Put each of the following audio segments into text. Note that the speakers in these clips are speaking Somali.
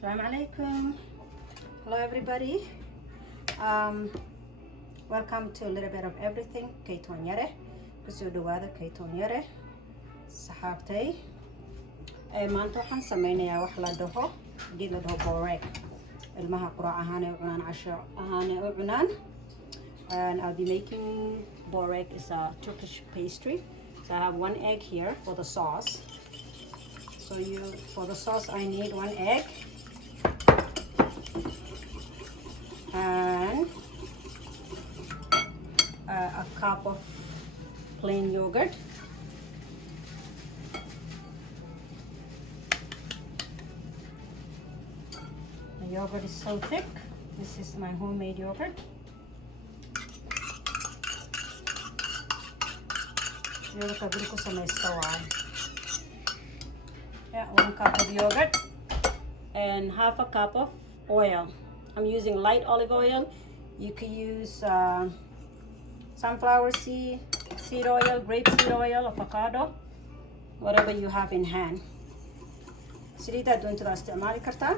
Assalamu alaikum. Hello everybody. Welcome to a little bit of everything. Kayton yare. Kusoo dhawaada Kayton yare. Saxaabtay. Maanta waxaan sameynayaa wax la dhaho geed la dhaho borek. Ilmaha quraac ahaan ay u cunaan, casho ahaan ay u cunaan. And I'll be making borek. Is a Turkish pastry. So I have 1 egg here for the sauce. So for the sauce I need 1 egg. And a cup of plain yogurt. The yogurt is so thick. This is my homemade yogurt. Yeah, 1 cup of yogurt and half a cup of oil. I'm using light olive oil. You can use sunflower seed oil, grapeseed oil, avocado, whatever you have in hand. Saliida doontada isticmaali kartaa.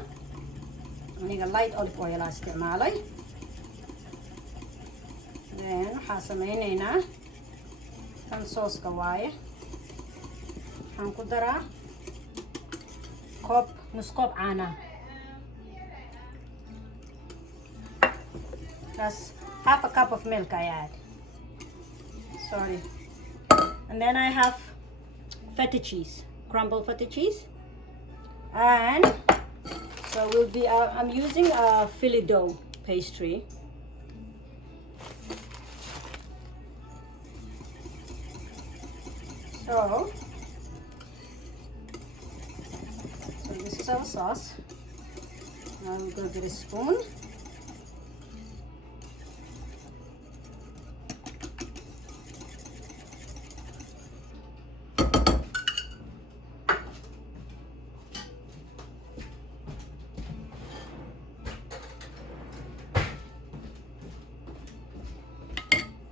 Aniga light olive oil isticmaalay. Then waxaan sameynaynaa kan sooska waaye. Waxaan ku daraa nus koob caana. That's half a cup of milk I add. Sorry. And then I have feta cheese, crumbled feta cheese. And so I'm using a phyllo pastry. So this is our sauce. I'm going to get a spoon.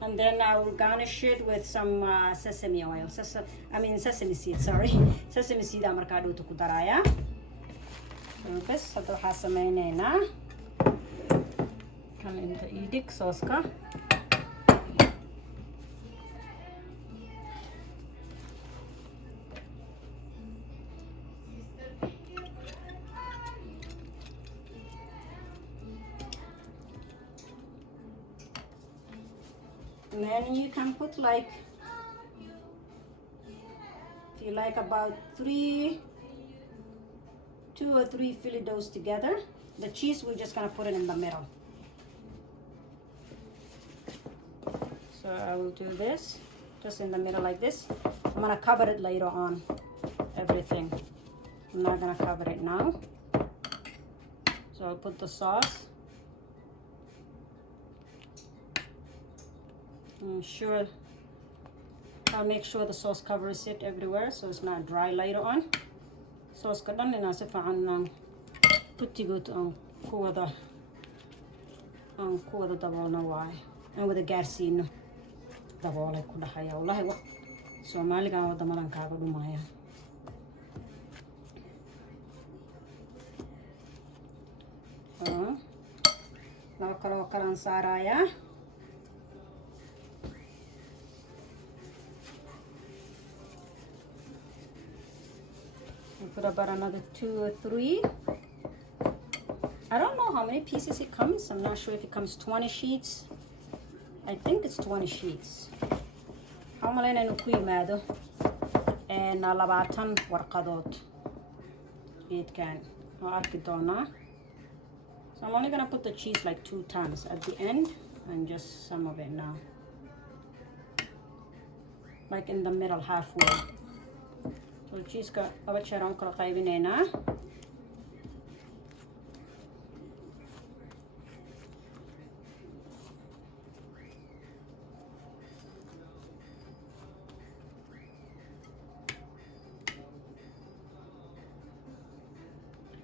And then I will garnish it with some sesame oil. Sesame seed, sorry. Sesame seed aan markaa dhowta ku daraaya. So bas hadda waxaa sameynaynaa kan inta idig sooska. And then you can put if you like about 2 or 3 phyllos together. The cheese, we're just gonna put it in the middle. So I will do this, just in the middle like this. I'm gonna cover it later on, everything. I'm not gonna cover it now. So I'll put the sauce. I'll make sure the sauce covers it everywhere so it's not dry later on. Sauce ka dhan inaan si fiican puttigood aan ku wada daboolno waaye. Aan wada gaarsiino. Daboolay ku dhahaya. Wallahi wax Soomaaliga wadamadan kaaga dhumaya. Laba kaloo kalaan saarayaa. Put about another 2 or 3. I don't know how many pieces it comes. I'm not sure if it comes 20 sheets. I think it's 20 sheets. How many inuu ku yimaado and 20 warqadood geedkan oo arki doonaa. So I'm only gonna put the cheese like 2 times at the end and just some of it now, like in the middle halfway. So cheeska laba jeer aan kala qaybinaynaa.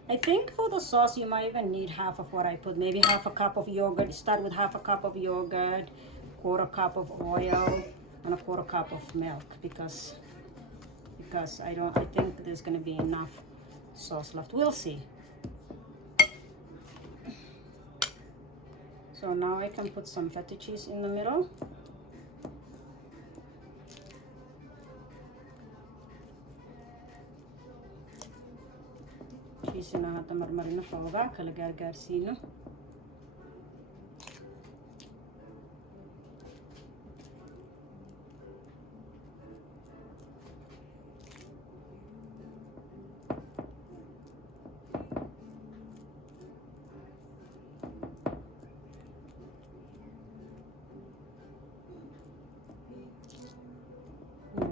I think for the sauce you might even need half of what I put, maybe half a cup of yogurt. Start with half a cup of yogurt, 1/4 cup of oil, and a 1/4 cup of milk because I think there's going to be enough sauce left. We'll see. So now I can put some feta cheese in the middle. Cheese-na hadda marmarino xoogaa kala gaargaarsiino.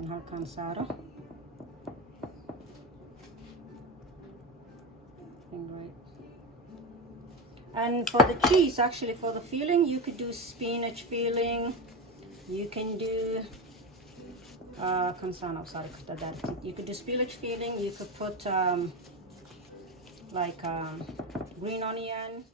Halkan saaro. And for the cheese, actually for the filling, you could do spinach filling. You can do you could do spinach filling. You could put like green onion.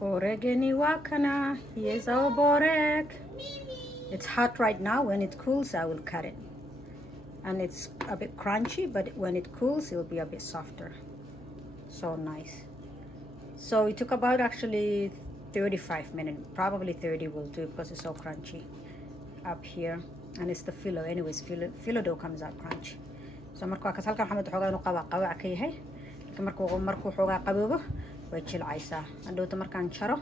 Borekeni wakana. Here's our borek. It's hot right now. When it cools, I will cut it. And it's a bit crunchy, but when it cools, it will be a bit softer. So nice. So it took about actually 35 minutes. Probably 30 will do because it's so crunchy up here. And it's the phyllo. Anyways, phyllo dough comes out crunchy. So marka ka halkan waxaan xogaa inuu qabac ka yahay. Markuu xogaa qaboobo way jilcaysaa. Hadhowta markaan jaro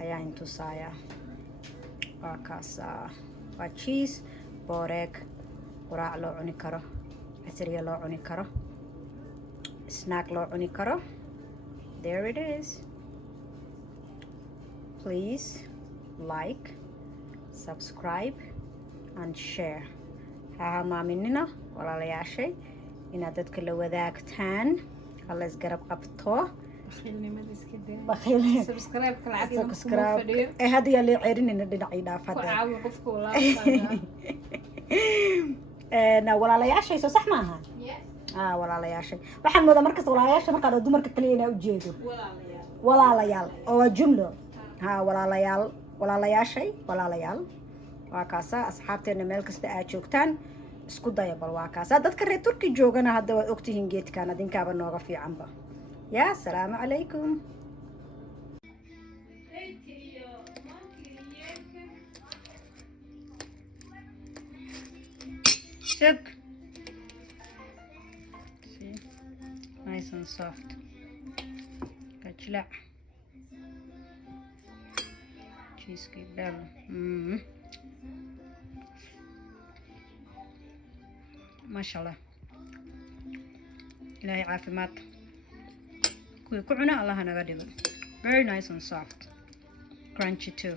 ayaa intusaaya. Waa kaas waa cheese borek. Quraac loo cuni karo. Casriye loo cuni karo. Snack loo cuni karo. There it is. Please like, subscribe, and share. Ha maaminina walaalayaashay inaad dadka la wadaagtaan. Alla isgarab qabto. Subscribe kala hadda yaa lee ceerinina dhinacii dhaafada. Walaalayaashay soo sax maaha? Walaalayaashay. Waxaan moodaa markasta walaalayaasha markaan dumarka kaliya inaan u jeedo. Walaalayaal oo waa jumlo. Walaalayaashay, walaalayaal. Waa kaasa asxaabteena meel kasta aad joogtaan isku daya bal waa kaasa dadka reer Turki joogana hadda waa ogtihiin geedkan adinkaaba nooga fiicanba. Ya salaamu calaykum. Shook. See, nice and soft. Kajla. Cheeska bell. MashaAllah. Ilaahay caafimaad. Kuwi ku cuna Allah naga dhigo. Very nice and soft. Crunchy too.